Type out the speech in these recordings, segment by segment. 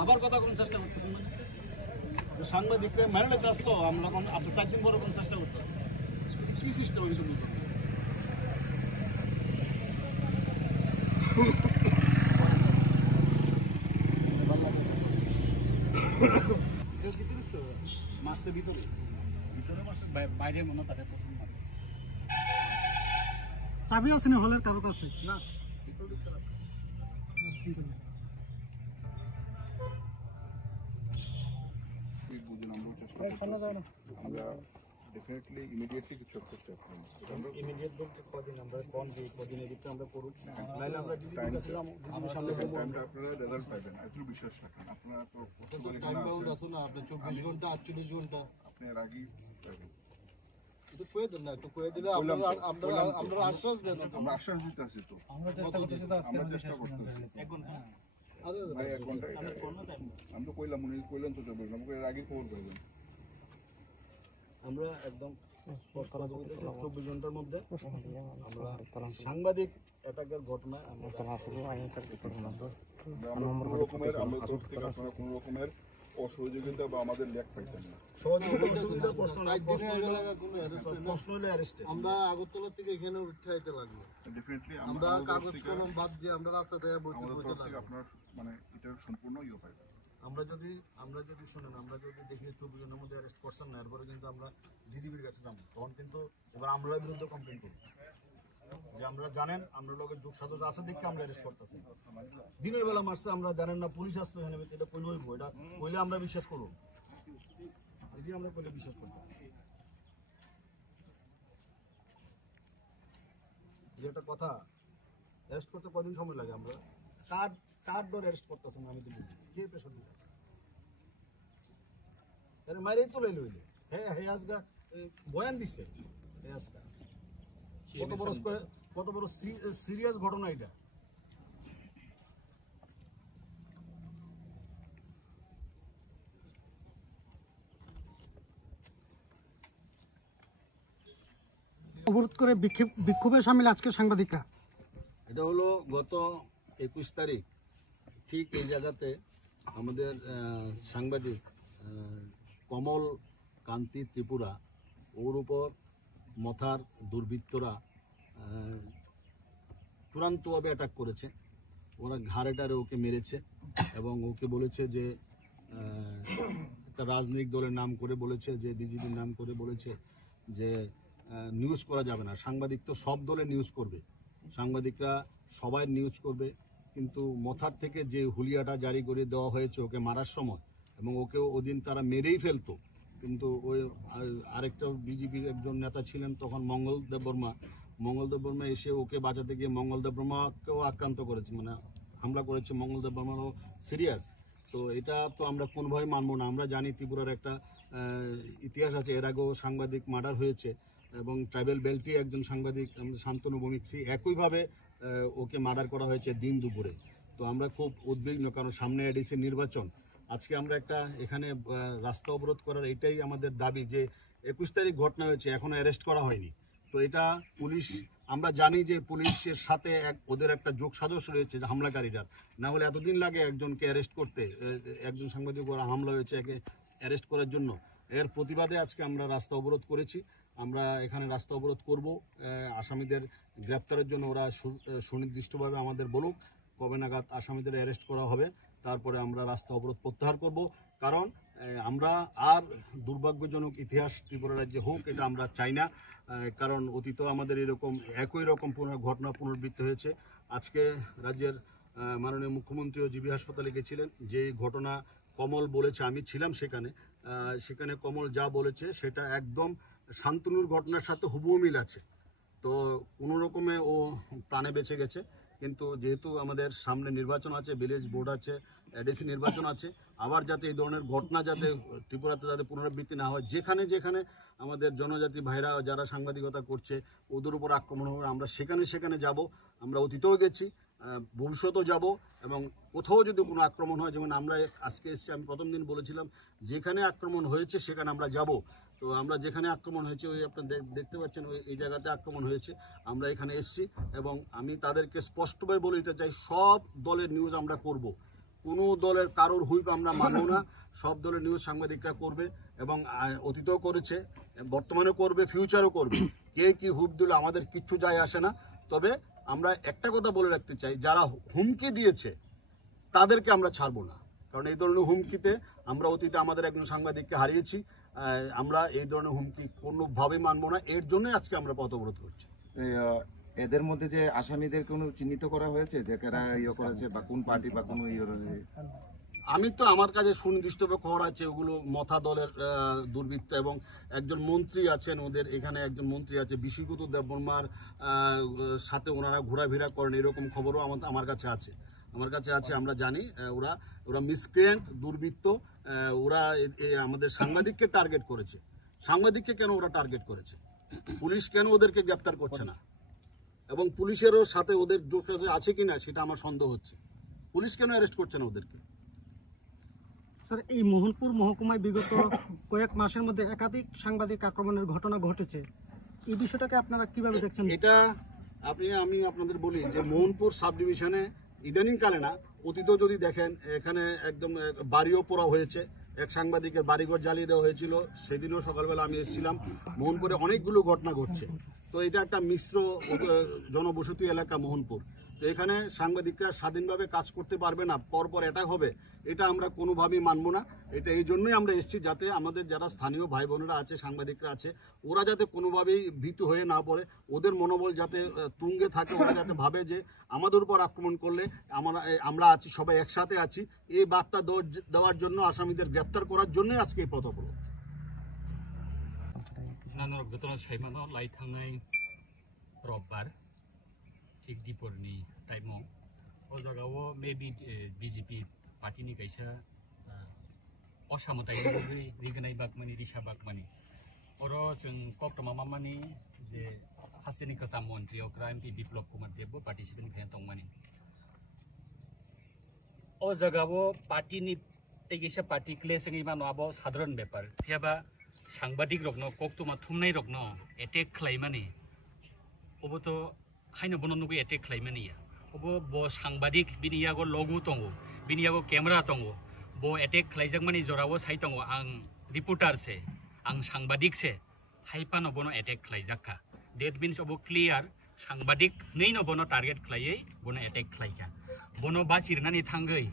আবার কথা কোন চেষ্টা করতেছেন মানে সাংবাদিকরা মেনে নিতে আসতো আমরা এখন আজকে 4 দিন পরে কোন চেষ্টা করতেছি কি সিস্টেম হয়েছিল মাসের ভিতরে বাইরে মনে তাদের চাবি আছে না হলের কারো কাছে না আমরা ডেফিনেটলি ইমিডিয়েটলি কিছু করতে পারবো ইমিডিয়েট বলতে কদিন আমরা কোন যে কদিনের ভিতরে আমরা করুক নাহলে আমরা সামনে আপনারা রেজাল্ট পাবেন একটু বিশ্বাস রাখেন আপনারা তো টাইম বাউন্ড আছে না আপনি 24 ঘন্টা 48 ঘন্টা আপনি এর আগেই পাবেন একটু কয়ে দেন না একটু কয়ে দিলে আমরা আশ্বাস দেন আমরা আশ্বাস দিতে আছি তো আমরা চেষ্টা করতেছি 1 ঘন্টা ভাই 1 ঘন্টা আমি তো কইলাম উনি কইলেন তো যাবেন আমাকে এর আগে খবর পাইলেন আমরা একদম 24 ঘন্টার মধ্যে আমরা সাংবাদিক অ্যাটাকের ঘটনা আমরা কোনো রকমের কোনো রকমের অসহযোগিতা বা আমাদের লেখ পাইতেন না আমরা আগরতলা থেকে এখানে উঠাইতে লাগলো ডেফিনেটলি আমরা কাগজ কলম বাদ দিয়ে আমরা রাস্তা থেকে আপনার মানে এটা সম্পূর্ণ ইয়ে পাইবেন আমরা যদি শুনেন আমরা যদি দেখি 24 জনের মধ্যে অ্যারেস্ট করছেন না এরপরে কিন্তু আমরা ডিজিপির কাছে যাবো তখন কিন্তু এবার আমরা বিরুদ্ধে কমপ্লেন করব যে আমরা জানেন আমরা লোকের যোগ সাজস আছে দেখে আমরা অ্যারেস্ট করতেছি দিনের বেলা মারছে আমরা জানেন না পুলিশ আসতো এখানে এটা কইলে হইব এটা কইলে আমরা বিশ্বাস করব এটি আমরা কইলে বিশ্বাস করব যে একটা কথা অ্যারেস্ট করতে কদিন সময় লাগে আমরা কার দর অ্যারেস্ট করতেছেন আমি তো বুঝি কে পেশার দিকে আছে আরে মাইরেই তো লইল হ্যাঁ হ্যাঁ আজকা বয়ান দিছে হ্যাঁ আজকা কত বড় সিরিয়াস ঘটনা এটা অবরোধ করে বিক্ষোভে সামিল আজকে সাংবাদিকরা এটা হলো গত 21 তারিখ ঠিক এই জায়গাতে আমাদের সাংবাদিক কমল কান্তি ত্রিপুরা ওর উপর মথার দুর্বৃত্তরা চূড়ান্তভাবে অ্যাটাক করেছে ওরা ঘাড়েটারে ওকে মেরেছে এবং ওকে বলেছে যে একটা রাজনৈতিক দলের নাম করে বলেছে যে বিজেপির নাম করে বলেছে যে নিউজ করা যাবে না সাংবাদিক তো সব দলে নিউজ করবে সাংবাদিকরা সবাই নিউজ করবে কিন্তু মথার থেকে যে হুলিয়াটা জারি করে দেওয়া হয়েছে ওকে মারার সময় এবং ওকেও ওদিন তারা মেরেই ফেলতো কিন্তু ওই আরেকটা বিজেপির একজন নেতা ছিলেন তখন মঙ্গলদেব বর্মা এসে ওকে বাঁচাতে গিয়ে মঙ্গলদেব বর্মাকেও আক্রান্ত করেছে মানে হামলা করেছে মঙ্গলদেব বর্মারও সিরিয়াস তো এটা তো আমরা কোনোভাবেই মানবো না আমরা জানি ত্রিপুরার একটা ইতিহাস আছে এর আগেও সাংবাদিক মার্ডার হয়েছে এবং ট্রাইবেল বেল্টে একজন সাংবাদিক শান্তনু ভৌমিক একইভাবে ওকে মার্ডার করা হয়েছে দিন দুপুরে তো আমরা খুব উদ্বিগ্ন কারণ সামনে এডিসি নির্বাচন আজকে আমরা একটা এখানে রাস্তা অবরোধ করার এটাই আমাদের দাবি যে 21 তারিখ ঘটনা হয়েছে এখনো অ্যারেস্ট করা হয়নি তো এটা পুলিশ আমরা জানি যে পুলিশের সাথে ওদের একটা যোগ সাজস রয়েছে হামলাকারীরা না হলে এতদিন লাগে একজনকে অ্যারেস্ট করতে একজন সাংবাদিক ওরা হামলা হয়েছে একে অ্যারেস্ট করার জন্য এর প্রতিবাদে আজকে আমরা রাস্তা অবরোধ করেছি আমরা এখানে রাস্তা অবরোধ করব আসামিদের গ্রেপ্তারের জন্য ওরা সুনির্দিষ্টভাবে আমাদের বলুক কবে নাগাদ আসামিদের অ্যারেস্ট করা হবে তারপরে আমরা রাস্তা অবরোধ প্রত্যাহার করব কারণ আমরা আর দুর্ভাগ্যজনক ইতিহাস ত্রিপুরা রাজ্যে হোক এটা আমরা চাই না কারণ অতীত আমাদের এরকম একই রকম ঘটনা পুনরাবৃত্তি হয়েছে আজকে রাজ্যের মাননীয় মুখ্যমন্ত্রীও জিবি হাসপাতালে গেছিলেন যে ঘটনা কমল বলেছে আমি ছিলাম সেখানে কমল যা বলেছে সেটা একদম শান্তনুর ঘটনার সাথে হুবহু মিল আছে তো কোনো রকমে ও প্রাণে বেঁচে গেছে কিন্তু যেহেতু আমাদের সামনে নির্বাচন আছে ভিলেজ বোর্ড আছে এডিসি নির্বাচন আছে আবার যাতে এই ধরনের ঘটনা যাতে ত্রিপুরাতে যাতে পুনরাবৃত্তি না হয় যেখানে যেখানে আমাদের জনজাতি ভাইরা যারা সাংবাদিকতা করছে ওদের উপর আক্রমণ হবে আমরা সেখানে যাব আমরা অতীতেও গেছি ভবিষ্যতেও যাব এবং কোথাও যদি কোনো আক্রমণ হয় যেমন আমরা আজকে এসেছি আমি প্রথম দিন বলেছিলাম যেখানে আক্রমণ হয়েছে সেখানে আমরা যাব তো আমরা যেখানে আক্রমণ হয়েছে ওই আপনারা দেখতে পাচ্ছেন ওই এই জায়গাতে আক্রমণ হয়েছে আমরা এখানে এসেছি এবং আমি তাদেরকে স্পষ্টভাবে বলে দিতে চাই সব দলের নিউজ আমরা করব কোনো দলের কারোর হুইপ আমরা মানব না। সব দলের নিউজ সাংবাদিকরা করবে এবং অতীতেও করেছে, বর্তমানেও করবে, ফিউচারও করবে। কে কি হুইপ দিল আমাদের কিচ্ছু যায় আসে না। তবে আমরা একটা কথা বলে রাখতে চাই, যারা হুমকি দিয়েছে তাদেরকে আমরা ছাড়বো না, কারণ এই ধরনের হুমকিতে আমরা অতীতে আমাদের একজন সাংবাদিককে হারিয়েছি। আমরা এই ধরনের হুমকি কোনোভাবেই মানবো না, এর জন্যই আজকে আমরা পথ অবরোধ করছি। এদের মধ্যে যে আসামিদের কোনো চিহ্নিত করা হয়েছে যে কারা ইয়ে করেছে বা কোন পার্টি বা কোন আমি তো আমার কাছে সুনির্দিষ্টভাবে খবর আছে ওগুলো মথা দলের দুর্বৃত্ত এবং একজন মন্ত্রী আছেন, ওদের এখানে একজন মন্ত্রী আছে, বিশ্বগত দেববর্মার সাথে ওনারা ঘোরাফেরা করেন, এরকম খবরও আমার কাছে আছে। আমরা জানি ওরা মিসক্রিয়েন্ট, দুর্বৃত্ত। ওরা আমাদের সাংবাদিককে টার্গেট করেছে। সাংবাদিককে কেন ওরা টার্গেট করেছে? পুলিশ কেন ওদেরকে গ্রেপ্তার করছে না? এবং পুলিশেরও সাথে ওদের যোগাযোগ আছে কিনা সেটা আমার সন্দেহ হচ্ছে। পুলিশ কেন অ্যারেস্ট করছে না ওদেরকে? স্যার, এই মোহনপুর মহকুমায় বিগত কয়েক মাসের মধ্যে একাধিক সাংবাদিক আক্রমণের ঘটনা ঘটেছে, এই বিষয়টাকে আপনারা কিভাবে দেখছেন? এটা আমি আপনাদের বলি যে মোহনপুর সাব ডিভিশনে ইদানিংকালে না, অতীতেও যদি দেখেন এখানে একদম বাড়িও পোড়া হয়েছে, এক সাংবাদিকের বাড়িঘর জ্বালিয়ে দেওয়া হয়েছিল। সেদিনও সকালবেলা আমি এসেছিলাম। মোহনপুরে অনেকগুলো ঘটনা ঘটছে। তো এটা একটা মিশ্র জনবসতি এলাকা মোহনপুর। তো এখানে সাংবাদিকরা স্বাধীনভাবে কাজ করতে পারবে না, পরপর অ্যাটাক হবে, এটা আমরা কোনোভাবেই মানব না। এটা এই জন্যই আমরা এসেছি, যাতে আমাদের যারা স্থানীয় ভাই বোনেরা আছে, সাংবাদিকরা আছে, ওরা যাতে কোনোভাবেই ভীতু হয়ে না পড়ে, ওদের মনোবল যাতে তুঙ্গে থাকে, ওরা যাতে ভাবে যে আমাদের উপর আক্রমণ করলে আমরা আছি, সবাই একসাথে আছি। এই বার্তা দেওয়ার জন্য, আসামিদের গ্রেপ্তার করার জন্যই আজকে এই পথ অবরোধ। রোববার ঠিক দিপরनि टाइमाव ओ जागाव मेबी बीजेपी पार्टीनि कायसा असामताय रिगनाय बागमानि रिसा बागमानि अर जों कक्टमा मामानि जे हासिनि कसा मन्त्रि अग्रा एमपि बिप्लब कुमार देवबो पार्टिसिपेट भ्यान दंमानि ओ जागाव पार्टीनि तेगेसा पार्टी क्लेसिङै मा नआबो साधारण बेपार फियाबा सांबादिक रगनो कक्टमा थुमनाय रगनो एटेक खालायमानि अब तो हाइन बननुगु एटेक खालायमानिया अब बो सांबादिक बिनियागो लगु दंगो, बिनियागो कैमरा दंगो, बो एटेक खालायजाक मानि जरावो साइ दंगो। आं रिपोर्टार से, आं सांबादिक से हाइपानो बनो एटेक खालायजाका। डेट मीन्स अब क्लियर सांबादिक नैनो बनो टार्गेट खालायै बनो एटेक खालायका। बनो बासिरनानि थांगै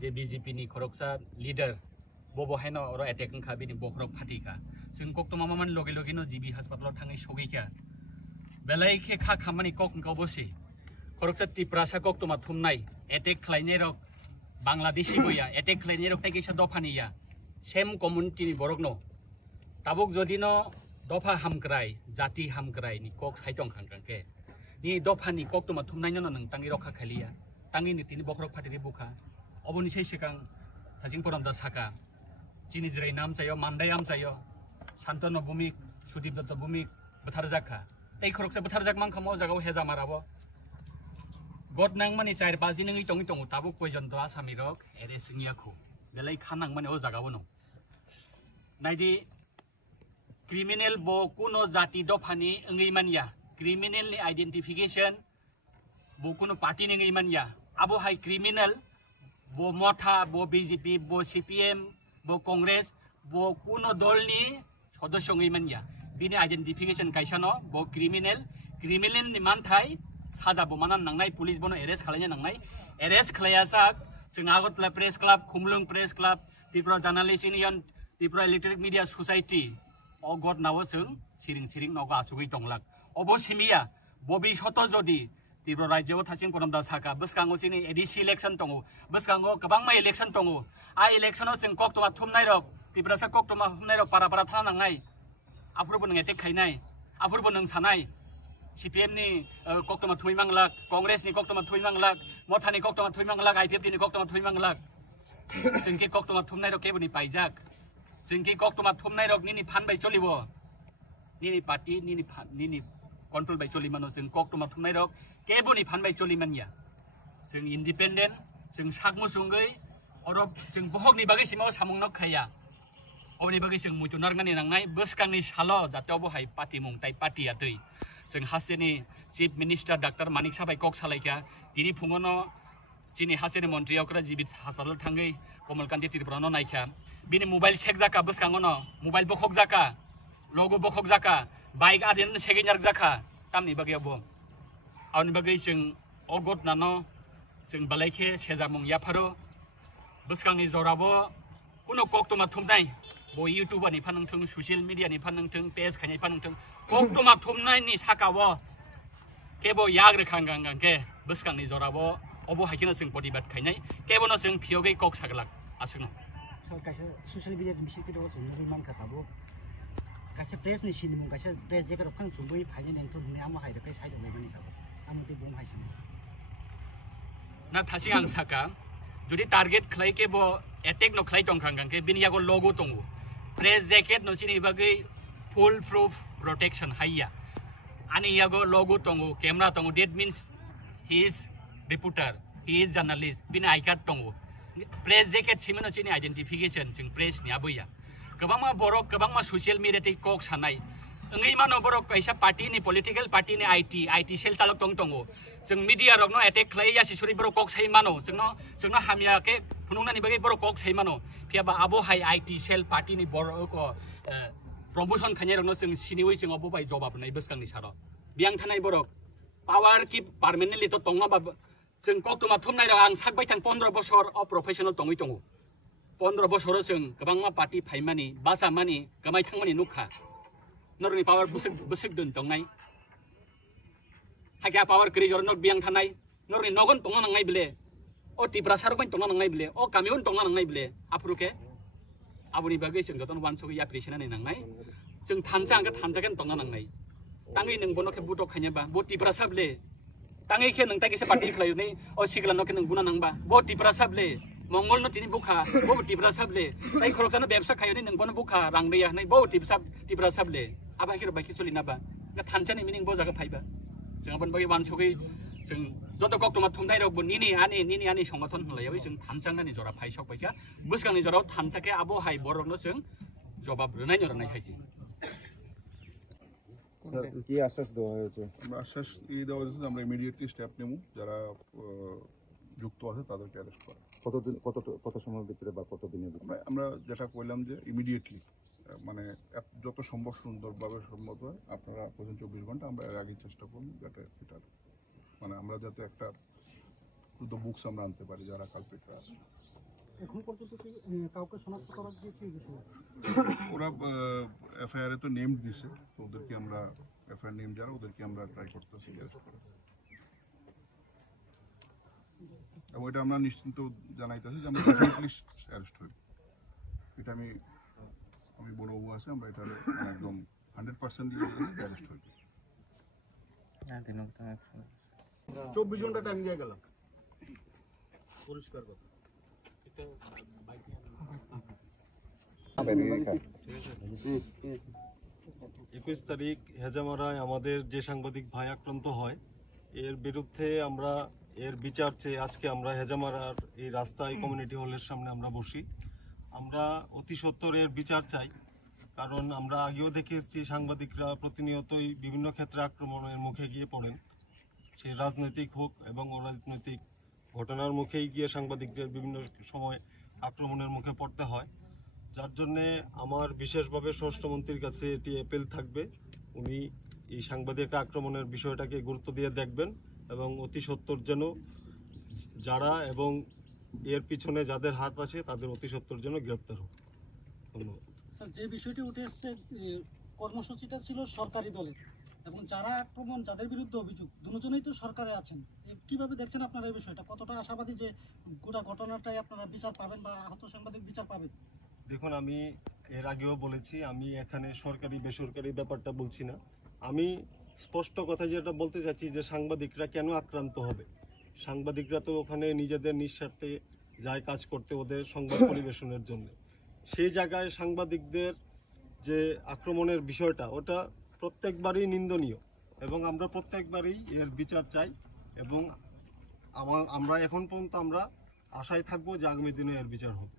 जे बीजेपी नि खरकसा लीडर बबो हाइनो अर एटेक खा बिनि बखरक फाटिका। जों कक्टमा मामानि लगे लगेनो जीबी हासपातालाव थाङै सगैका बेलाय के खा खामानि कक बसे खरकसा टिप्रासा कक्टमा थुमनाय एटेक खालायनाय रक बांलादेशी बया एटेक खालायनाय रक ताइगेसा दफानिया सेम कम्युनिटीनि बरकनो ताबुक जदिनो दफा हामग्राय जाति हामग्राय नि कक साइटं खांखांके नि दफानि कक्टमा थुमनायनो नोंतांनि रखा खालिया तांनि नितिनि बखरक फाटिनि बुखा अबनि सैसिकां थाजिं परमदा साका चिनि जिराय नाम जायो मान्दाय आम जायो शान्तनु भूमिक सुदीप दत्त भूमिक बथारजाखा तै खरकसा बथारजाक मांखामो जागाव हेजा माराबो गट नांग मानि 4-5 दिन नङै टंगै टंगो ताबुक पयजन्त आसामी रक एरे सिंगियाखौ बेलाय खानांग माने ओ जागाव न नायदि क्रिमिनल बो कुनो जाति दफानि ओंगै मानिया क्रिमिनल नि आइडेंटिफिकेशन बो कुनो पार्टी नि ओंगै मानिया आबो हाय क्रिमिनल बो मथा बो बीजेपी बो सीपीएम बो कांग्रेस बो कुनो दलनि सदस्य ओंगै मानिया बिनि आइडेंटिफिकेशन कायसानो बो क्रिमिनल नि मानथाय साजा बो माना नांनाय पुलिस बनो एरेस्ट खालायनो नांनाय एरेस्ट खालायासाक जों आगरतला प्रेस क्लाब खुमलुं press club Tripura journalist union Tripura electric media society अ गट नावो जों सिरिं नगो आसुगै दंलाक अबो सिमिया बबि सत जदि त्रिपुरा राज्योआव थासिं करमदा साका बसकांगो सिनि एडिसि इलेक्शन दङ बसकांगो गोबां मा इलेक्शन दङ आ इलेक्शनाव जों कक्टमा थुमनाय रक त्रिपुरा सा कक्टमा थुमनाय रक पारा थाना नांनाय आफुरबो नों एटेक खायनाय आफुरबो नों सानाय सीपीएम नि कक्टमा थुइमांलाक कांग्रेस नि कक्टमा थुइमांलाक मथानि कक्टमा थुइमांलाक आईपीएफ नि कक्टमा थुइमांलाक जोंकि कक्टमा थुमनाय रक केबोनि पाइजाक जोंकि कक्टमा थुमनाय रक निनि फान बाय चलिबो निनि पार्टी निनि कंट्रोल बाय चलिमानो जों कक्टमा थुमनाय रक केबोनि फान बाय चलिमानिया जों इंडिपेंडेंट जों सागमुसुंगै अरब जों बहगनि बागै सिमाव सामुंनो खाया अबनि बागै जों मुजुनारगानि नांनाय बसकांनि सालो जातेयावबो हाय पार्टी मुंताय पार्टीया दै जों हासेनि चीफ मिनिस्टार डॉक्टर मानिक साबाय कक सालायका दिनै फुङावनो চিনি হাসিনি মন্ত্রী ওকরা জীবিত হাসপাতাল থাঙ্গै কমলকান্তি ত্রিপুরাनो नायखा बिनि मोबाइल सेक जाका बसखाङोनो मोबाइल बखक जाका लोगो बखक जाका बाइक आदिन सेगिनार जाका तामनि बागै अब आवनि बागै जों अगत नानो जों बालायखे सेजामुं याफारो बसखांनि जराबो कुनो कक्टमा थुमनाय बो इउट्यूबारनि फानंथों ससियेल मिडियानि फानंथों पेज खायनाय फानंथों कक्टमा थुमनायनि साकावो केबो याग्रोखांगांगांके बसखांनि जराबो अबो हायखिनो जों प्रतिबाद खायनाय केबोनो जों फियोगै कक सागलाक आसनो kaisa social media ni bisiti do sung ni man ka tabo kaisa press ni sin mung kaisa press je ka khang sungoi phaine neng to ni ama haida kai side mai mani tabo amuti bom haisin ना थासिं आं साका जुदि target खलाय के बो attack न खलाय तंखांगां के बिनियागो लोगो तंगो press jacket न सिनि बागै फुल प्रूफ प्रोटेक्शन हाइया आनि यागो लोगो तंगो कैमरा तंगो that means he is reporter he is journalist बिनि आई कार्ड तंगो प्रेस जैकेट सिमनो सिनि आइडेंटिफिकेशन जों प्रेस नि आबैया गोबांमा बर' गोबांमा ससियेल मिडिया ते कक सानाय ओंगै मानो बर' कैसा पार्टी नि पॉलिटिकल पार्टी नि आईटी सेल चालक तंगो जों मिडिया रगनो अटैक खलाय यासि सुरि बर' कक साइ मानो जोंनो हामिया के फुनुंनानि बागै बर' कक साइ मानो फियाबा आबो हाय आईटी सेल पार्टी नि बर' को प्रमोशन खाने रगनो जों सिनिवै जों अबो बाय जवाब नै बसखांनि सारो बियां थानाय बर' पावर की परमानेंटली तो तंगना बा जों कक्टमा थुमनाय आं साकबाय थां 15 बोसोर अ प्रोफेशनल तंगै दङ 15 बोसोर जों गोबांमा पार्टी फाइमानि बाजामानि गमाय थांमानि नुखा नरनि पावर बुसक दोन दंनाय हागिया पावर क्रिजर नर बियां थानाय नरनि नगन तंगा नांनाय बिले अ टिब्रा सारबाय तंगा नांनाय बिले अ गामियाव तंगा नांनाय बिले आफुरुके आबुनि बागै जों गतन वानसोगै एप्रिसिएशन नांनाय जों थानजागोन तंगा नांनाय तांगै नों बनके बुटक खायनोबा बो टिब्रा साबले तांगै खे नों तागैसे पार्टी खलायनै अ सिगलानो के नों बुना नांबा बो टिब्रा साबले मंगल न तिनि बुखा बो टिब्रा साबले ताइ खरकजानो बेबसा खायनै नों बनो बुखा रांदैया नै बो टिब्रा साबले आबा हिरो बायखि चलिनाबा थानजानि मिनिं बो जागा फाइबा जों बन बागै वानसोगै जों जत कक्टमा थुमनाय रग निनि आनि संगठन हलायावै जों थानजांगानि जरा फाइसक बायखा बुसगांनि जराव थानजाके आबो हाय बरगनो जों जवाब रनाय हायसि কি আশ্বাস দেওয়া হয়েছে? আমরা আশ্বাস এই দেওয়া হয়েছে যে আমরা ইমিডিয়েটলি স্টেপ নেব, যারা যুক্ত আছে তাদেরকে অ্যারেস্ট করা। কত সময়ের ভিতরে বা কতদিনের ভিতরে? আমরা যেটা কইলাম যে ইমিডিয়েটলি মানে যত সম্ভব সুন্দরভাবে সম্ভব হয় আপনারা 24 ঘন্টা আমরা এর আগে চেষ্টা করব যাতে এটা মানে আমরা যাতে একটা দ্রুত বুকস আমরা আনতে পারি যারা কালপিটরা আছে। এখন পর্যন্ত কি কাউকে শনাক্ত করা গিয়েছে এই বিষয়ে? ওরা এফআইআর এ তো নেম দিছে, তো ওদেরকে আমরা এফআইআর নেম যারা ওদেরকে আমরা ট্রাই করতেছি অ্যারেস্ট করা। এবং এটা আমরা নিশ্চিন্ত জানাইতেছি যে আমরা ডেফিনেটলি অ্যারেস্ট হইব। এটা আমি বড় বাবু আছে, আমরা এটা একদম 100% অ্যারেস্ট হইব। 24 ঘন্টা টাইম দিয়ে গেলাম পরিষ্কার কথা। 21 তারিখ হেজামারায় আমাদের যে সাংবাদিক ভাই আক্রান্ত হয় এর বিরুদ্ধে আমরা এর বিচার চেয়ে আজকে আমরা হেজামারার এই রাস্তায় কমিউনিটি হলের সামনে আমরা বসি। আমরা অতি সত্বর এর বিচার চাই, কারণ আমরা আগেও দেখে এসেছি সাংবাদিকরা প্রতিনিয়তই বিভিন্ন ক্ষেত্রে আক্রমণের মুখে গিয়ে পড়েন, সে রাজনৈতিক হোক এবং অরাজনৈতিক ঘটনার মুখেই গিয়ে সাংবাদিকদের বিভিন্ন সময় আক্রমণের মুখে পড়তে হয়। যার জন্যে আমার বিশেষভাবে স্বরাষ্ট্রমন্ত্রীর কাছে এটি অ্যাপিল থাকবে, উনি এই সাংবাদিক আক্রমণের বিষয়টাকে গুরুত্ব দিয়ে দেখবেন এবং অতি সত্বর যেন যারা এবং এর পিছনে যাদের হাত আছে তাদের অতি সত্বর যেন গ্রেপ্তার হোক। ধন্যবাদ। স্যার, যে বিষয়টি উঠে এসছে কর্মসূচিটা ছিল সরকারি দলের এবং যারা আক্রমণ যাদের বিরুদ্ধে অভিযোগ দুজনেই তো সরকারে আছেন, কিভাবে দেখছেন আপনারা এই বিষয়টা? কতটা আশাবাদী যে গোটা ঘটনাটাই আপনারা বিচার পাবেন বা আহত সাংবাদিক বিচার পাবেন? দেখুন, আমি এর আগেও বলেছি, আমি এখানে সরকারি বেসরকারি ব্যাপারটা বলছি না, আমি স্পষ্ট কথা যেটা বলতে চাচ্ছি যে সাংবাদিকরা কেন আক্রান্ত হবে। সাংবাদিকরা তো ওখানে নিজেদের নিঃস্বার্থে যায় কাজ করতে, ওদের সংবাদ পরিবেশনের জন্য। সেই জায়গায় সাংবাদিকদের যে আক্রমণের বিষয়টা ওটা প্রত্যেকবারই নিন্দনীয় এবং আমরা প্রত্যেকবারই এর বিচার চাই এবং আমরা এখন পর্যন্ত আমরা আশায় থাকবো যে আগামী দিনে এর বিচার হবে।